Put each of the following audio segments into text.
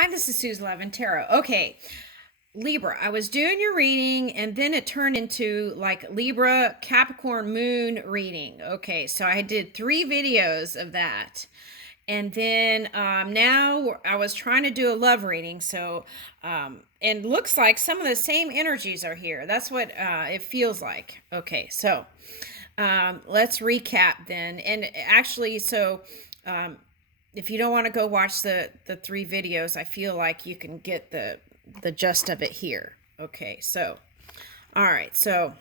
Hi, this is Suze Levin Tarot. Okay, Libra, I was doing your reading and then it turned into like Libra Capricorn moon reading. Okay, so I did 3 videos of that. And then now I was trying to do a love reading. So, and looks like some of the same energies are here. That's what it feels like. Okay, so let's recap then. And actually, so if you don't want to go watch the 3 videos, I feel like you can get the gist of it here. Okay, so all right, so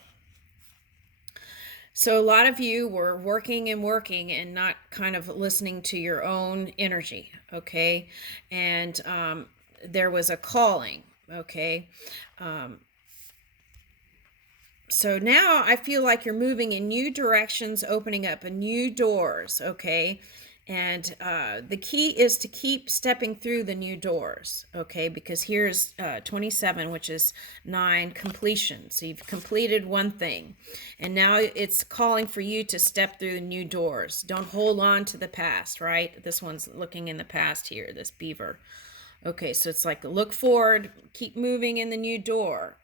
a lot of you were working and not kind of listening to your own energy. Okay, and there was a calling. Okay, so now I feel like you're moving in new directions, opening up new doors. Okay, and the key is to keep stepping through the new doors. Okay, because here's 27, which is 9 completion. So you've completed one thing, and now it's calling for you to step through new doors. Don't hold on to the past. Right, this one's looking in the past here, this beaver. Okay, so it's like look forward, keep moving in the new door.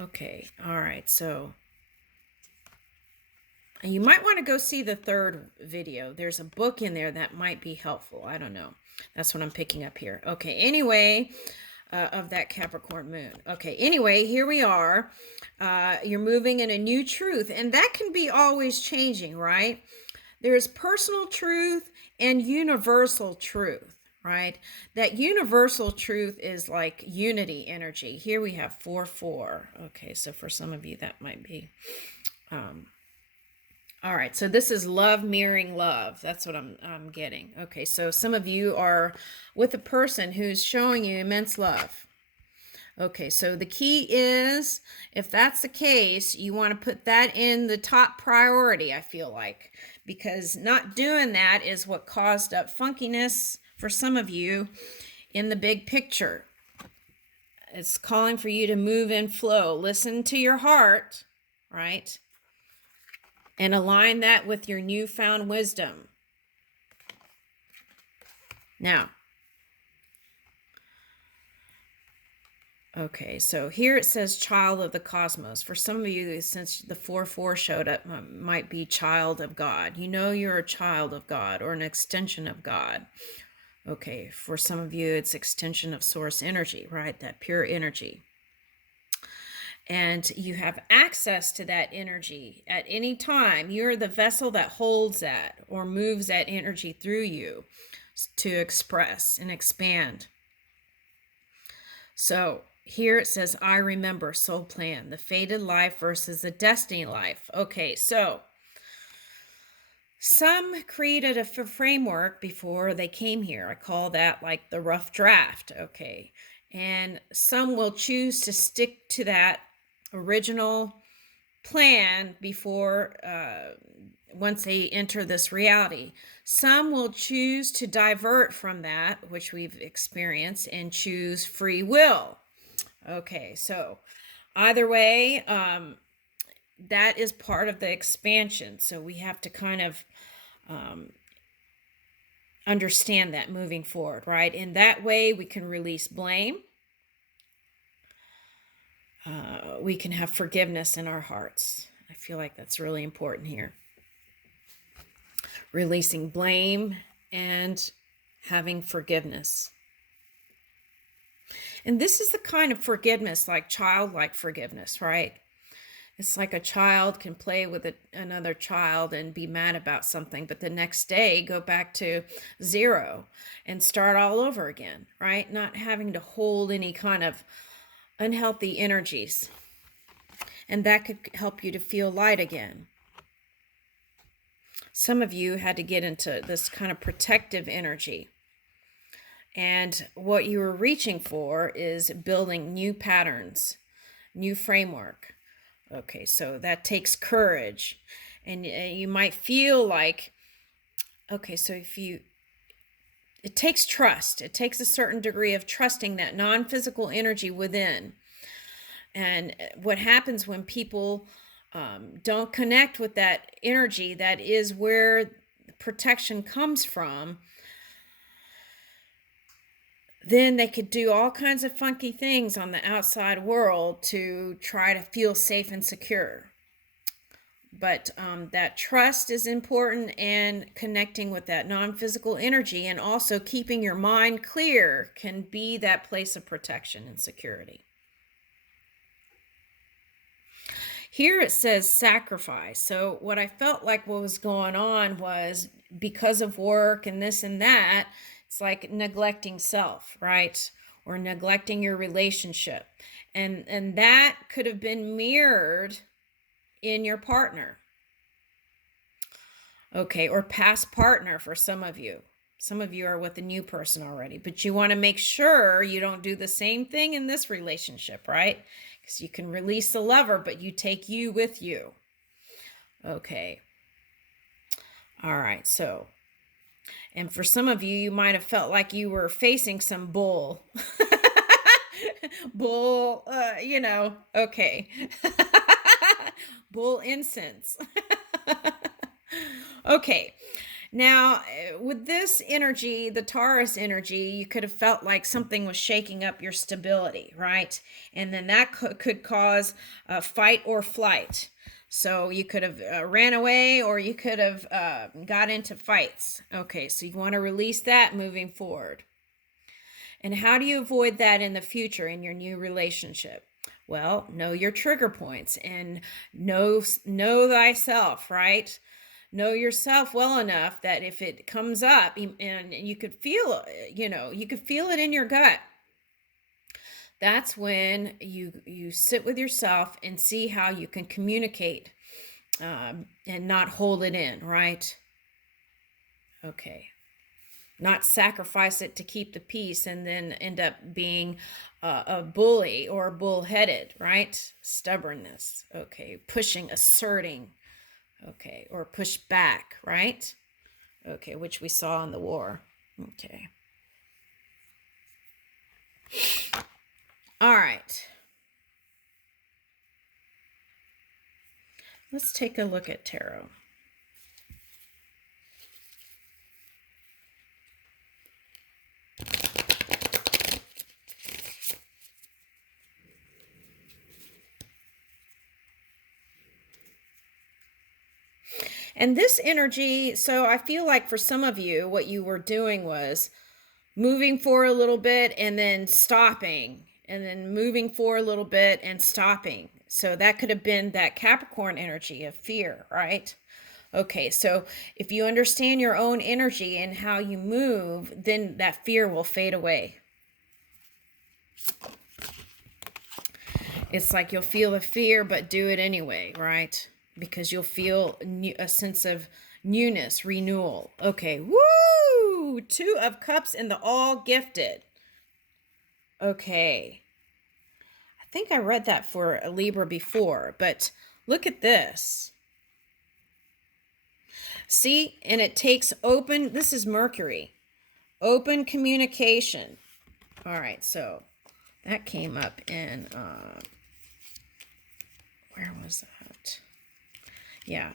Okay, all right, so you might want to go see the 3rd video. There's a book in there that might be helpful. I don't know. That's what I'm picking up here. Okay, anyway, of that Capricorn moon. Okay, anyway, here we are. You're moving in a new truth, and that can be always changing, right? There's personal truth and universal truth, right? That universal truth is like unity energy. Here we have 4-4. Okay, so for some of you that might be all right, so this is love mirroring love. That's what I'm getting. Okay, so some of you are with a person who's showing you immense love. Okay, so the key is, if that's the case, you want to put that in the top priority, I feel like, because not doing that is what caused up funkiness for some of you in the big picture. It's calling for you to move in flow. Listen to your heart, right? And align that with your newfound wisdom. Now, okay, so here it says child of the cosmos. For some of you, since the 4-4 showed up, might be child of God. You know you're a child of God or an extension of God. Okay, for some of you, it's extension of source energy, right? That pure energy. And you have access to that energy at any time. You're the vessel that holds that or moves that energy through you to express and expand. So here it says, I remember soul plan, the fated life versus the destiny life. Okay, so some created a framework before they came here. I call that like the rough draft. Okay, and some will choose to stick to that original plan before once they enter this reality. Some will choose to divert from that, which we've experienced, and choose free will. Okay, so either way, that is part of the expansion. So we have to kind of understand that moving forward, right? In that way, we can release blame. We can have forgiveness in our hearts. I feel like that's really important here. Releasing blame and having forgiveness. And this is the kind of forgiveness, like childlike forgiveness, right? It's like a child can play with another child and be mad about something, but the next day go back to 0 and start all over again, right? Not having to hold any kind of unhealthy energies. And that could help you to feel light again. Some of you had to get into this kind of protective energy. And what you were reaching for is building new patterns, new framework. Okay, so that takes courage. And you might feel like, okay, so it takes trust. It takes a certain degree of trusting that non-physical energy within. And what happens when people don't connect with that energy, that is where protection comes from, then they could do all kinds of funky things on the outside world to try to feel safe and secure. But that trust is important, and connecting with that non-physical energy and also keeping your mind clear can be that place of protection and security. Here it says sacrifice. So what I felt like what was going on was, because of work and this and that, it's like neglecting self, right? Or neglecting your relationship. And that could have been mirrored in your partner. Okay, or past partner for some of you. Some of you are with a new person already, but you want to make sure you don't do the same thing in this relationship, right? Because you can release the lover, but you take you with you. Okay. All right, so, and for some of you, you might have felt like you were facing some bull. Bull, okay. Bull incense. Okay. Now, with this energy, the Taurus energy, you could have felt like something was shaking up your stability, right? And then that could cause fight or flight. So you could have ran away, or you could have got into fights. Okay, so you want to release that moving forward. And how do you avoid that in the future in your new relationship? Well, know your trigger points and know thyself, right? Know yourself well enough that if it comes up and you could feel, you could feel it in your gut, that's when you sit with yourself and see how you can communicate and not hold it in, right? Okay. Not sacrifice it to keep the peace and then end up being a bully or bullheaded, right? Stubbornness. Okay. Pushing, asserting. Okay. Or push back, right? Okay. Which we saw in the war. Okay. All right. Let's take a look at tarot. And this energy, so I feel like for some of you, what you were doing was moving for a little bit and then stopping, and then moving for a little bit and stopping. So that could have been that Capricorn energy of fear, right? Okay, so if you understand your own energy and how you move, then that fear will fade away. It's like you'll feel the fear, but do it anyway, right? Because you'll feel a sense of newness, renewal. Okay, woo! 2 of Cups and the All Gifted. Okay. I think I read that for a Libra before, but look at this. See, and it takes open, this is Mercury, open communication. All right, so that came up in, where was that? Yeah,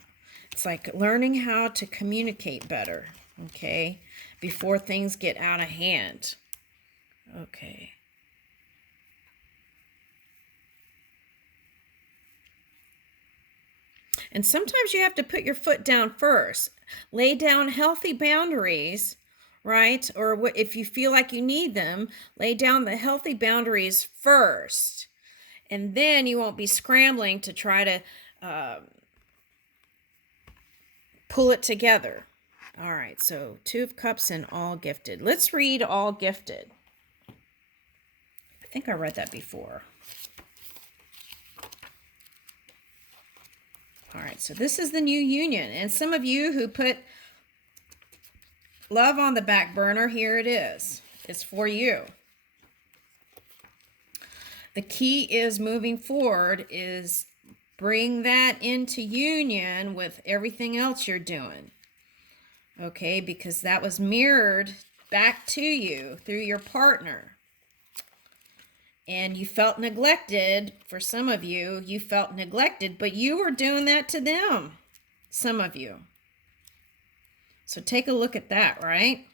it's like learning how to communicate better, okay, before things get out of hand. Okay. And sometimes you have to put your foot down first. Lay down healthy boundaries, right? Or if you feel like you need them, lay down the healthy boundaries first. And then you won't be scrambling to try to pull it together. All right, so 2 of Cups and All Gifted. Let's read All Gifted. I think I read that before. All right, so this is the new union. And some of you who put love on the back burner, here it is. It's for you. The key is moving forward is bring that into union with everything else you're doing. Okay, because that was mirrored back to you through your partner. And you felt neglected. For some of you, you felt neglected, but you were doing that to them. Some of you. So take a look at that, right?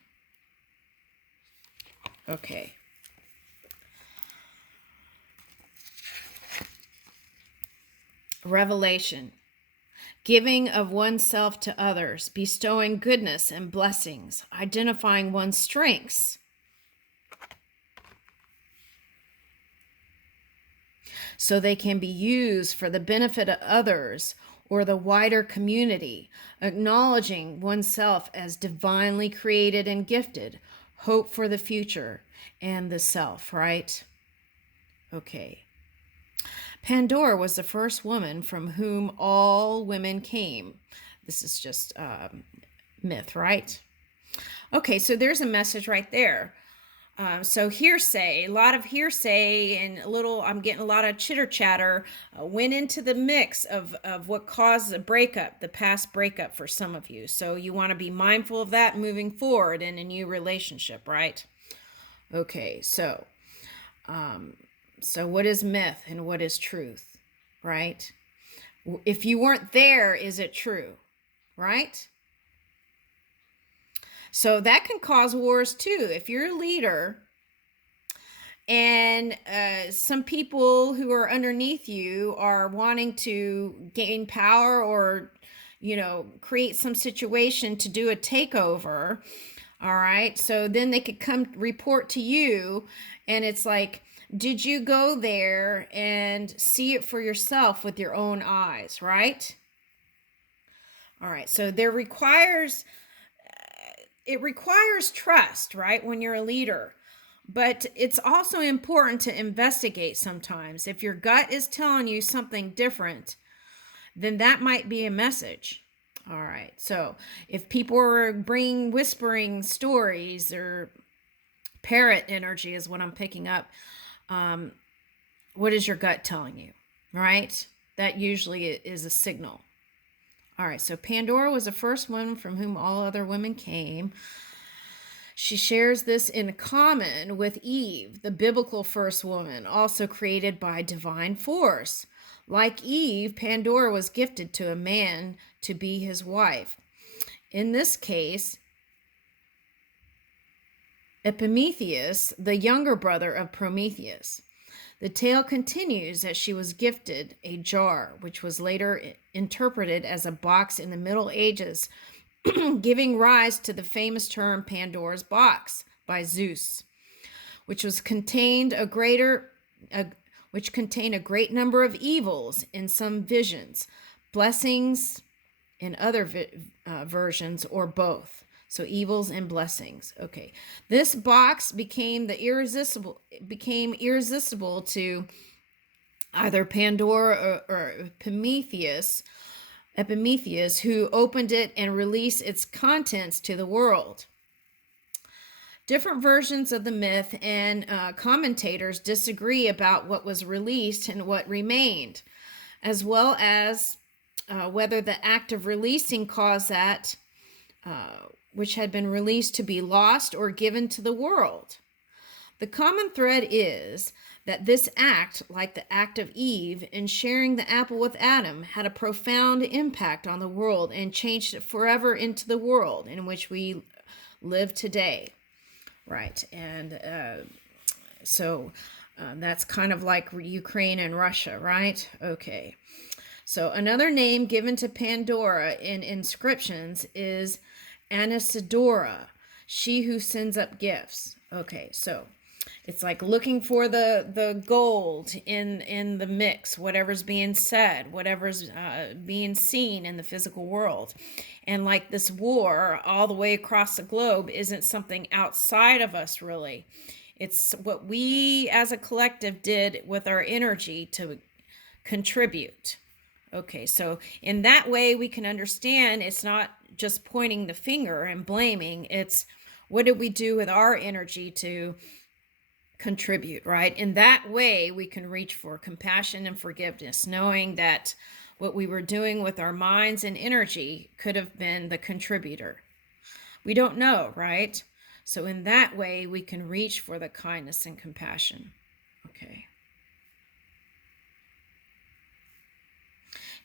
Okay. Revelation. Giving of oneself to others, bestowing goodness and blessings, identifying one's strengths, so they can be used for the benefit of others or the wider community, acknowledging oneself as divinely created and gifted, hope for the future, and the self, right? Okay. Pandora was the first woman from whom all women came. This is just myth, right? Okay, so there's a message right there. So hearsay, a lot of hearsay and I'm getting a lot of chitter chatter went into the mix of what caused the breakup, the past breakup for some of you. So you want to be mindful of that moving forward in a new relationship, right? Okay, so what is myth and what is truth, right? If you weren't there, is it true, right? So that can cause wars too. If you're a leader and some people who are underneath you are wanting to gain power or, create some situation to do a takeover, all right? So then they could come report to you, and it's like, did you go there and see it for yourself with your own eyes, right? All right, so it requires trust, right, when you're a leader. But it's also important to investigate sometimes. If your gut is telling you something different, then that might be a message. All right, so if people are bringing whispering stories or parrot energy is what I'm picking up, what is your gut telling you, right? That usually is a signal. All right, so Pandora was the first one from whom all other women came. She shares this in common with Eve, the biblical first woman, also created by divine force. Like Eve, Pandora was gifted to a man to be his wife. In this case, Epimetheus, the younger brother of Prometheus. The tale continues that she was gifted a jar, which was later interpreted as a box in the Middle Ages, giving rise to the famous term Pandora's box by Zeus, which contained a great number of evils in some visions, blessings in other versions, or both. So evils and blessings. Okay, this box became irresistible to either Pandora or Epimetheus, who opened it and released its contents to the world. Different versions of the myth and commentators disagree about what was released and what remained, as well as whether the act of releasing caused that which had been released to be lost or given to the world. The common thread is that this act, like the act of Eve in sharing the apple with Adam, had a profound impact on the world and changed it forever into the world in which we live today. Right, and so that's kind of like Ukraine and Russia, right? Okay, so another name given to Pandora in inscriptions is Anisidora, she who sends up gifts. Okay, so it's like looking for the gold in the mix, whatever's being said, whatever's being seen in the physical world. And like this war all the way across the globe isn't something outside of us, really. It's what we as a collective did with our energy to contribute. Okay, so in that way we can understand it's not just pointing the finger and blaming. It's what did we do with our energy to contribute, right? In that way we can reach for compassion and forgiveness, knowing that what we were doing with our minds and energy could have been the contributor. We don't know, right? So in that way we can reach for the kindness and compassion. Okay.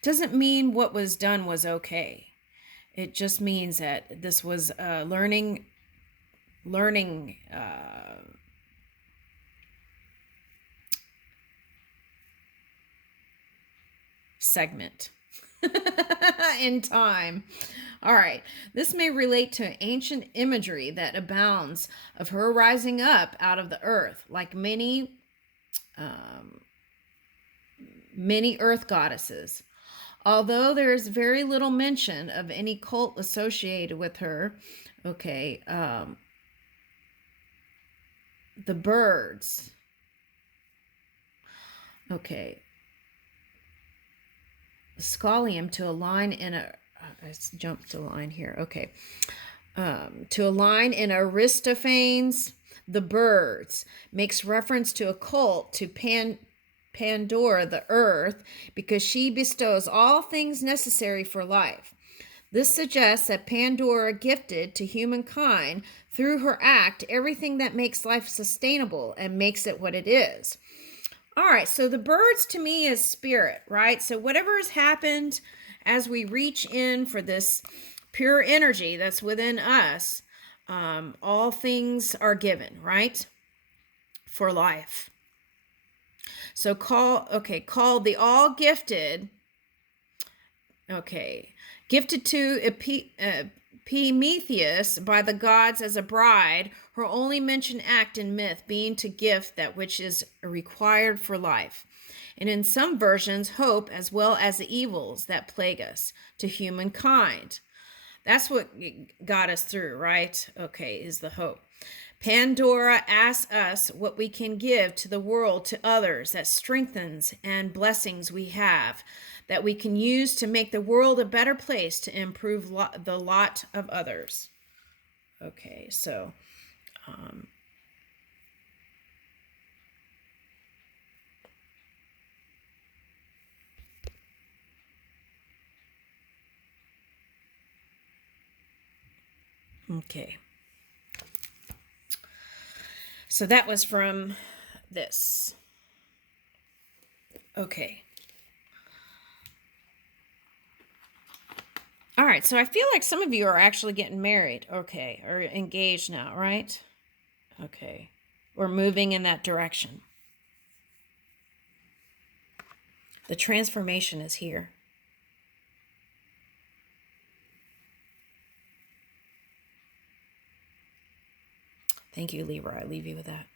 Doesn't mean what was done was okay. It just means that this was a learning segment in time. All right. This may relate to ancient imagery that abounds of her rising up out of the earth, like many earth goddesses. Although there is very little mention of any cult associated with her, okay, the birds, okay, scolium to align in a, I jumped a line here, okay, to align in Aristophanes, the birds, makes reference to a cult to Pandora, the earth, because she bestows all things necessary for life. This suggests that Pandora gifted to humankind through her act everything that makes life sustainable and makes it what it is. All right, so the birds to me is spirit, right? So whatever has happened as we reach in for this pure energy that's within us, all things are given, right? For life. So called the all gifted, okay, gifted to Prometheus by the gods as a bride, her only mentioned act in myth being to gift that which is required for life. And in some versions, hope as well as the evils that plague us to humankind. That's what got us through, right? Okay, is the hope. Pandora asks us what we can give to the world, to others, that strengthens and blessings we have, that we can use to make the world a better place to improve the lot of others. Okay, so okay. So that was from this. Okay. All right, so I feel like some of you are actually getting married, okay, or engaged now, right? Okay, or moving in that direction. The transformation is here. Thank you, Libra. I leave you with that.